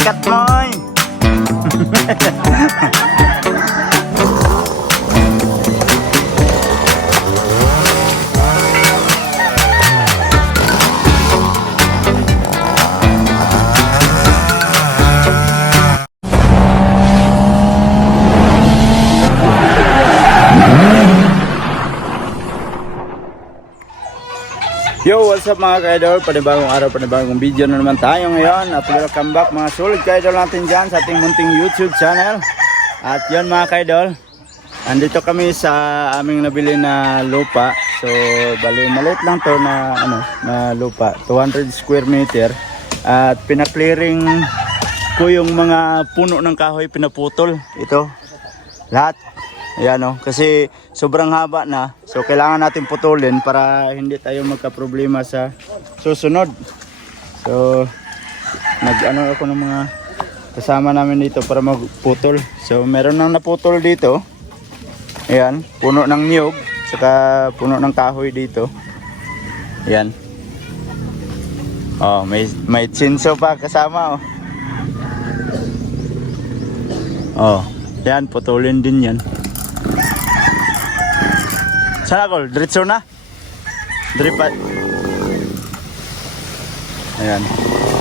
Cut moy. Yo, what's up mga ka-idol? Panibagong araw, panibagong video na naman tayo ngayon. At welcome back mga sulit ka-idol natin dyan sa ating munting YouTube channel. At yun mga ka-idol, andito kami sa aming nabili na lupa. So, bali maliit lang to na, na lupa, 200 square meter. At pinaklearing ko yung mga puno ng kahoy, pinaputol. Ito, lahat. Ayan o, kasi sobrang haba na. So kailangan natin putulin para hindi tayo magka-problema sa susunod. So nag-ano ako ng mga kasama namin dito para magputol. So meron nang naputol dito. Ayan, puno ng niyog, saka puno ng kahoy dito. Ayan. Oh, may chinso pa kasama oh. Oh, yan, putulin din yan. Sana kol, diretso na. Diripat. Ayan.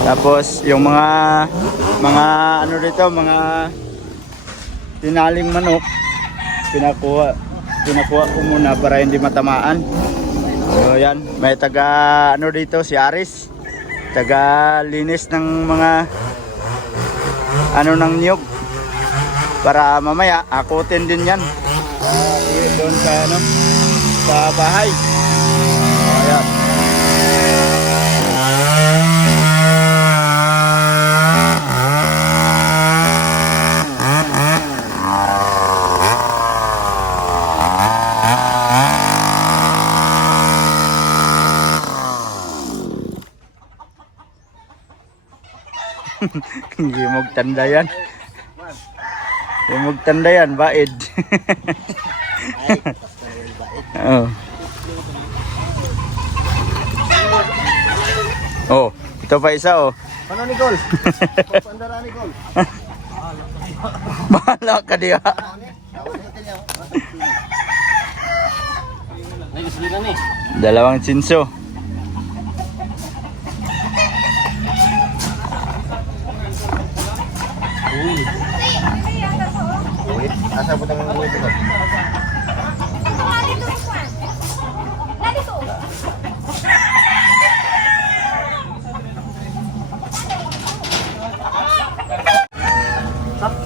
Tapos yung mga ano dito, mga tinaling manok, pinakuha ko muna para hindi matamaan. So yan, may taga ano dito si Aris. Taga linis ng mga ano ng niyog. Para mamaya akutin din yan. Doon sa ano sa bahay. Ayan. Hindi mo tanda yan. Hindi mo tanda yan, baid. Oh. Oh, ito pa isa oh. Ano Nicole? Pandara Nicole. Bahala ka diya. Dalawang chinso. Asa po tayong uwi dito?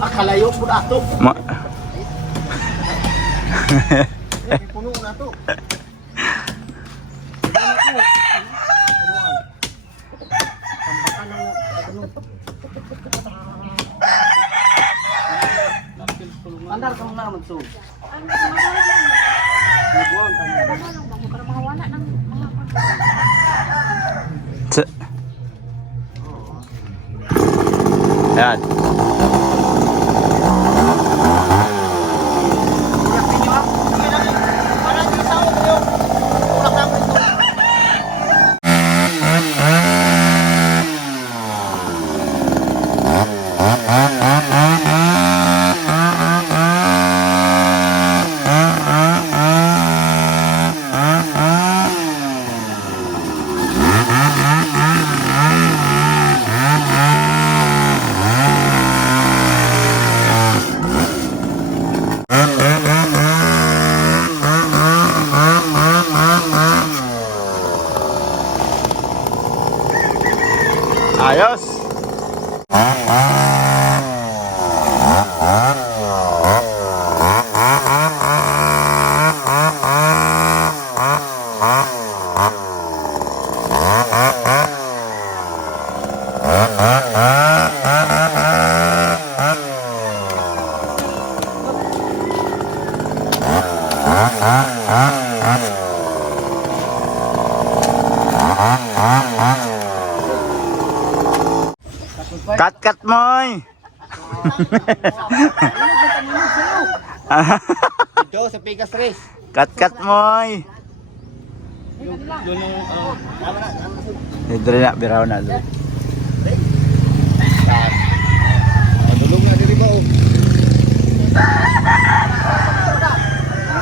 Akalayo po na ito. Puno na ito. Andar ka muna naman ito. Yan. Ayos. Cut moy. Ito sa Pegas Race. Cut moy. Dito na, biraw na doon. Dulog na diri ba oh.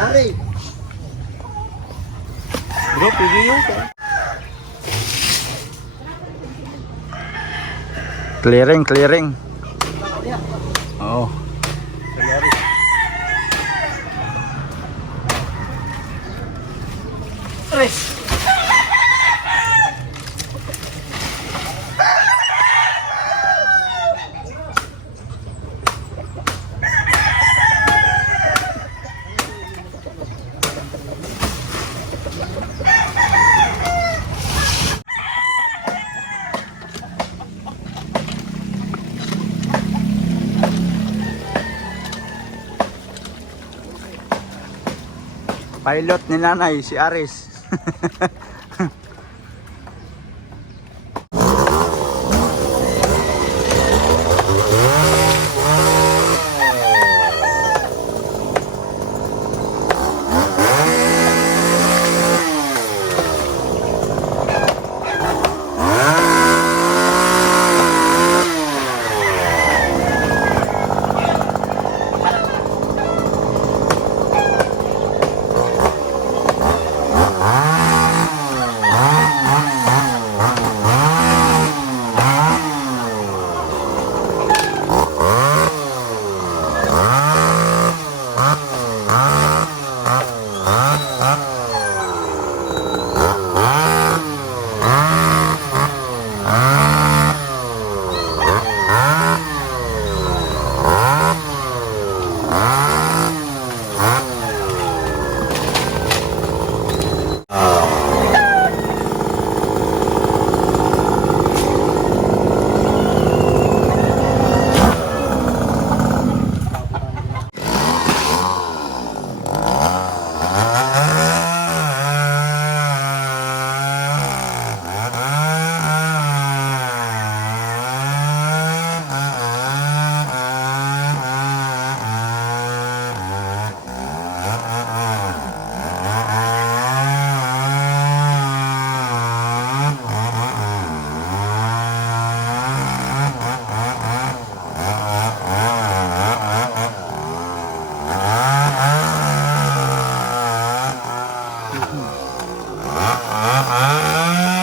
Ari. Bro, pwede yun. Clearing, clearing. Oo. Pilot ni nanay, si Aris.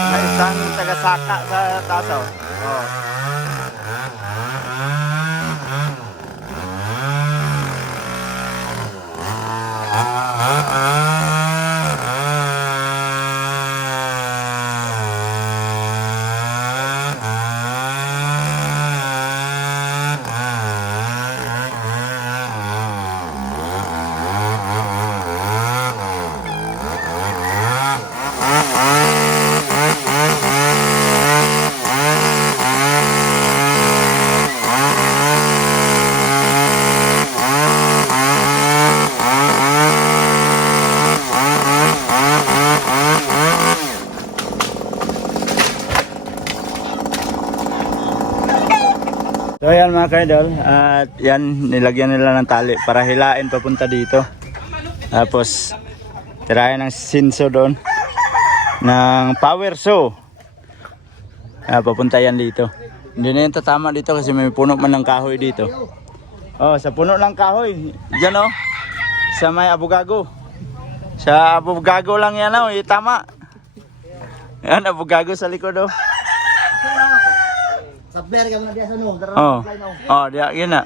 May isang taga-saka sa tasaw. Oh. So yan mga kaidol, at yan nilagyan nila ng tali para hilain papunta dito. Tapos tirayan ng sinso doon ng power saw. Papunta yan dito. Hindi na yan tatama dito kasi may puno man ng kahoy dito. Oh, sa puno ng kahoy. Diyan oh. Sa may abogago. Sa abogago lang yan oh, itama. Yan abogago sa likod oh. Saber ka na diya sa no. Oh. Oh, dia yun na.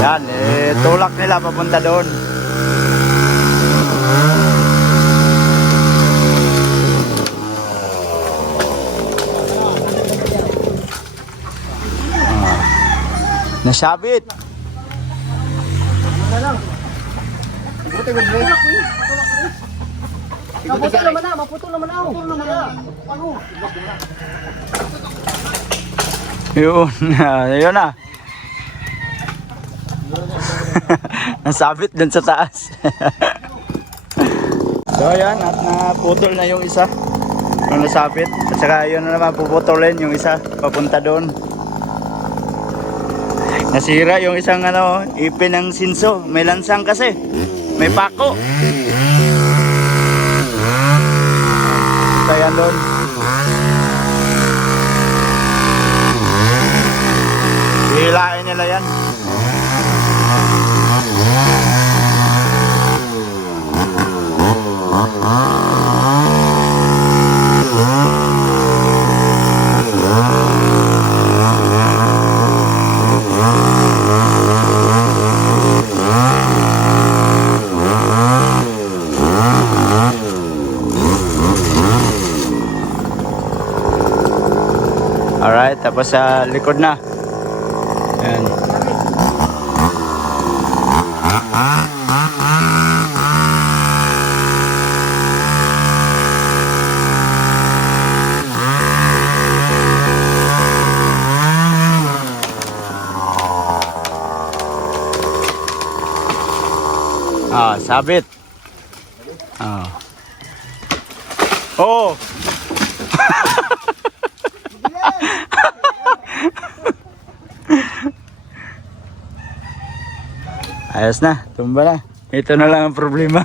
Yan, tulak nila papunta doon. Nasabit. Maputol naman na, maputol naman na. Maputol naman na. Ano? Yun, yun na. Nasabit dun sa taas. So ayan, at naputol na yung isa. Yung nasabit. At saka yun na naman puputulin yung isa papunta doon. Nasira yung isang ipin ng sinso. May lansang kasi. May pako. Kaya doon. Hilain nila yan. Alright, tapos sa likod na. Ayan. Sabit. Oh. Ayos na, tumba na. Ito na lang ang problema.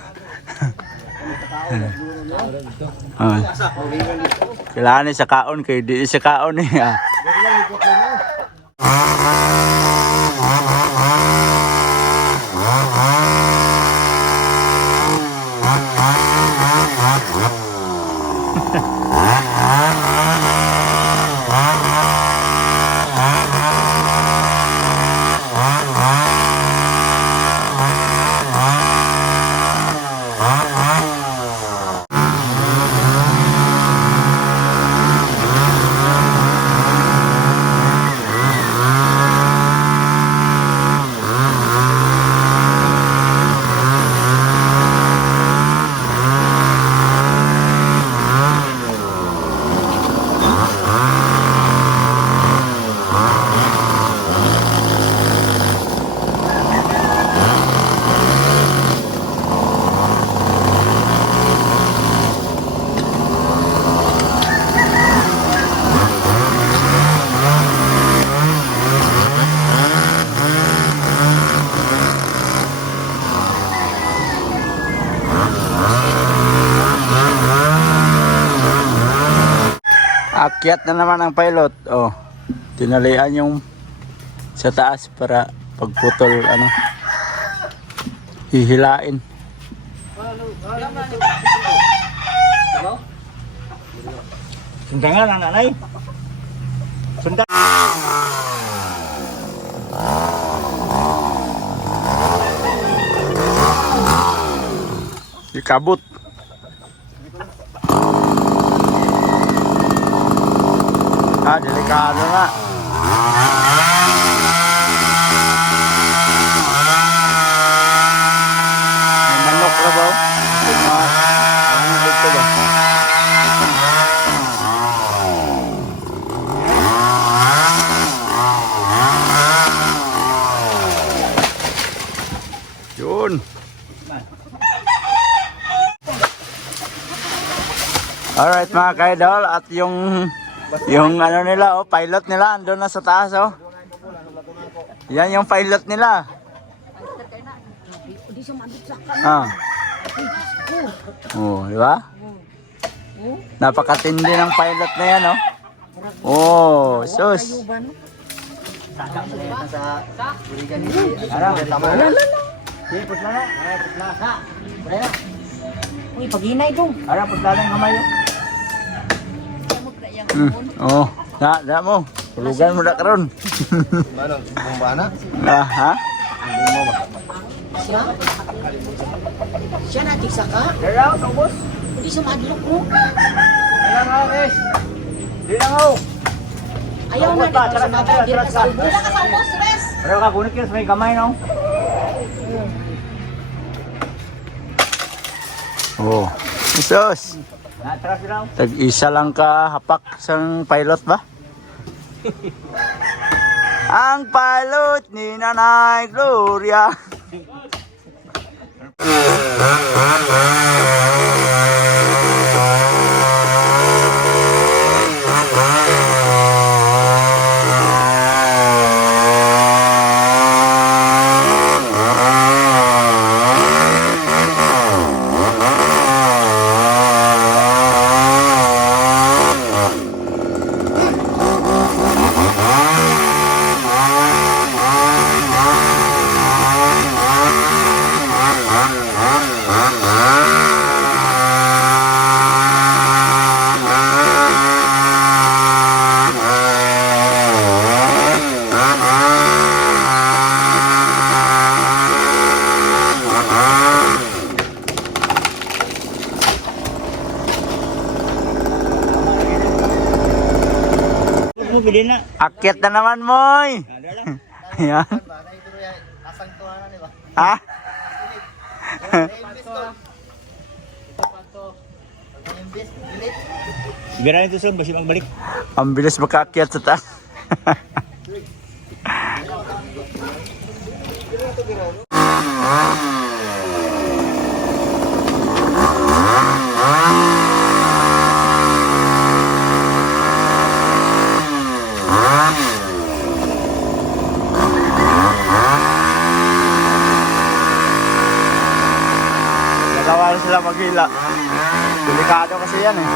Kailangan sa kaon, kaya di sa kaon eh. Akyat na naman ang pilot. Oh, tinalian yung sa taas para pagputol hihilain. Sundangan ang nanay. Sundang. Ikabut. Delikado nga. May manok na ba? Ano dito ba? Yun. Alright mga kaidol, at yung nila, pilot nila andun na sa taas, Yan yung pilot nila. Di ba? Napakatindi ng pilot na yan, sus. Uy, pag-inay dong. Ara, putla lang kamay. Da mo. Tulugan mo na karon. Ano? Bumba na? Ha? Bumba ba? Siya natin saka. Dalaw, tubos. Hindi siya madlok mo. Dalaw nga, guys. Dalaw. Ayaw na dito sa mga dito sa ubos. Wala ka sa ubos, res. Pero ka gunit yun, may kamay, no? Oh. Sus. Tag-isa lang ka hapak sang pilot ba? Ang palot ni Nanay Gloria. Akyat na naman, Moy. Ayan. Asang tuwa na, di ba? Ha? Imbis, bilit. Birahin ito son, basi magbalik. Ang bilis makaakyat sa taas. Nagawa sila maghila. Delikado kasi yan eh.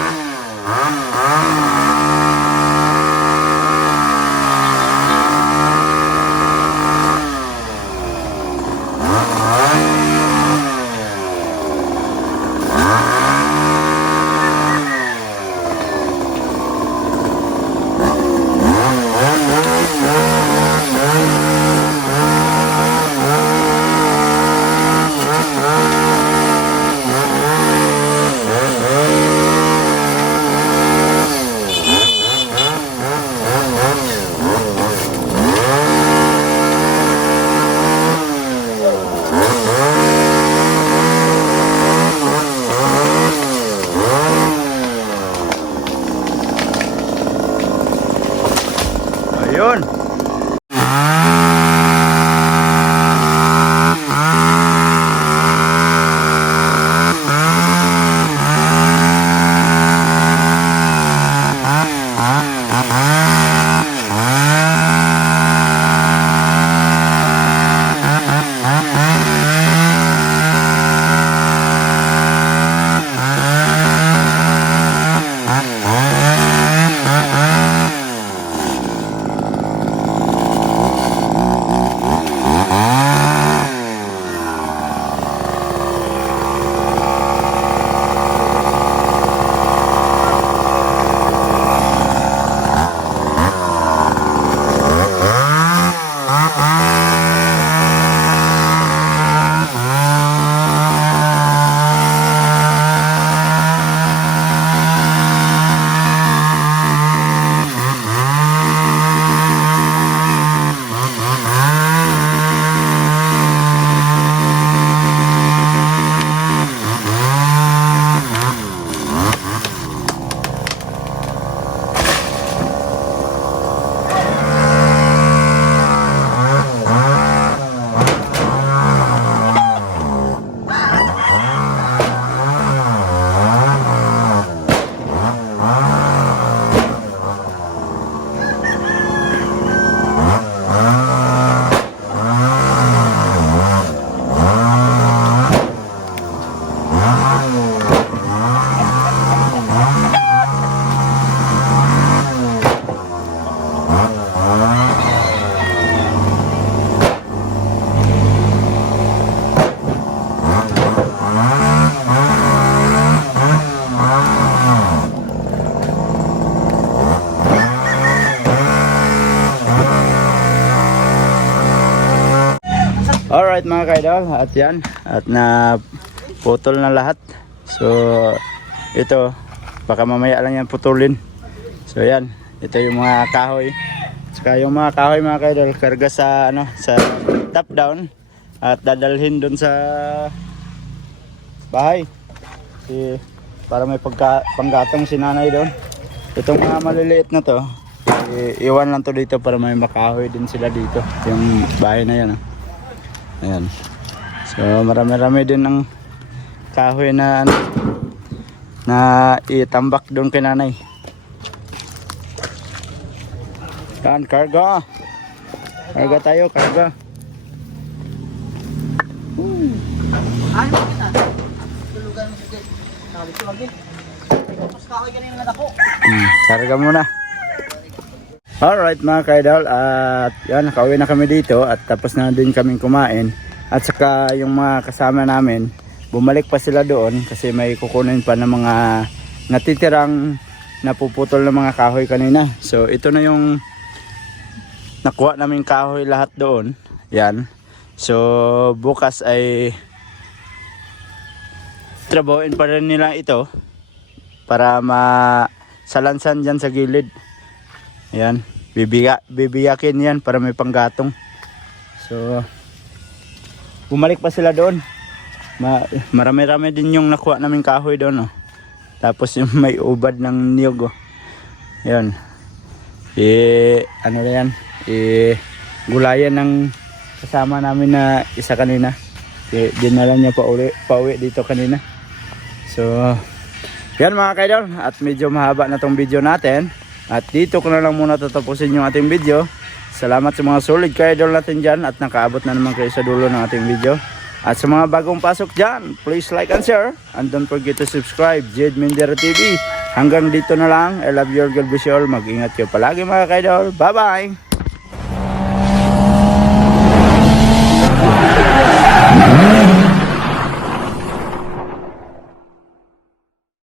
Ayun. Alright mga kaidol, at yan, at na putol na lahat. So ito, baka mamaya lang yan putulin. So yan, ito yung mga kahoy. Saka yung mga kahoy mga kaidol, karga sa ano, sa top down at dadalhin dun sa bahay. Para may panggatong si nanay doon. Itong mga maliliit na to, Iwan lang to dito para may makahoy din sila dito. Yung bahay na yan. Ayan. So marami-rami din ang kahoy na itambak doon kay nanay. Yan, karga. Karga tayo, karga. Ano kita? Tulugan mo sige. Sabi ko lagi. Tapos kahoy ganyan na ako. Karga muna. Alright mga kaidol, at yan, nakauwi na kami dito at tapos na din kaming kumain. At saka yung mga kasama namin, bumalik pa sila doon kasi may kukunin pa ng mga natitirang napuputol ng mga kahoy kanina. So ito na yung nakuha namin kahoy lahat doon. Yan. So bukas ay trabahoin pa rin nila ito para masalansan dyan sa gilid. Ayan, bibiyakin yan para may panggatong. So bumalik pa sila doon. Marami-rami din yung nakuha naming kahoy doon, oh. Tapos yung may ubad ng niyog, oh. Ayan. Ano na yan? Gulayan ng kasama namin na isa kanina. Dinala niya pauwi dito kanina. So yan mga kaidol, at medyo mahaba na tong video natin. At dito ko na lang muna tatapusin yung ating video. Salamat sa mga solid ka-idol natin dyan at nakaabot na naman kayo sa dulo ng ating video. At sa mga bagong pasok dyan, please like and share. And don't forget to subscribe, Jade Mindera TV. Hanggang dito na lang. I love you all. God bless you all. Mag-ingat kayo palagi mga ka-idol. Bye-bye!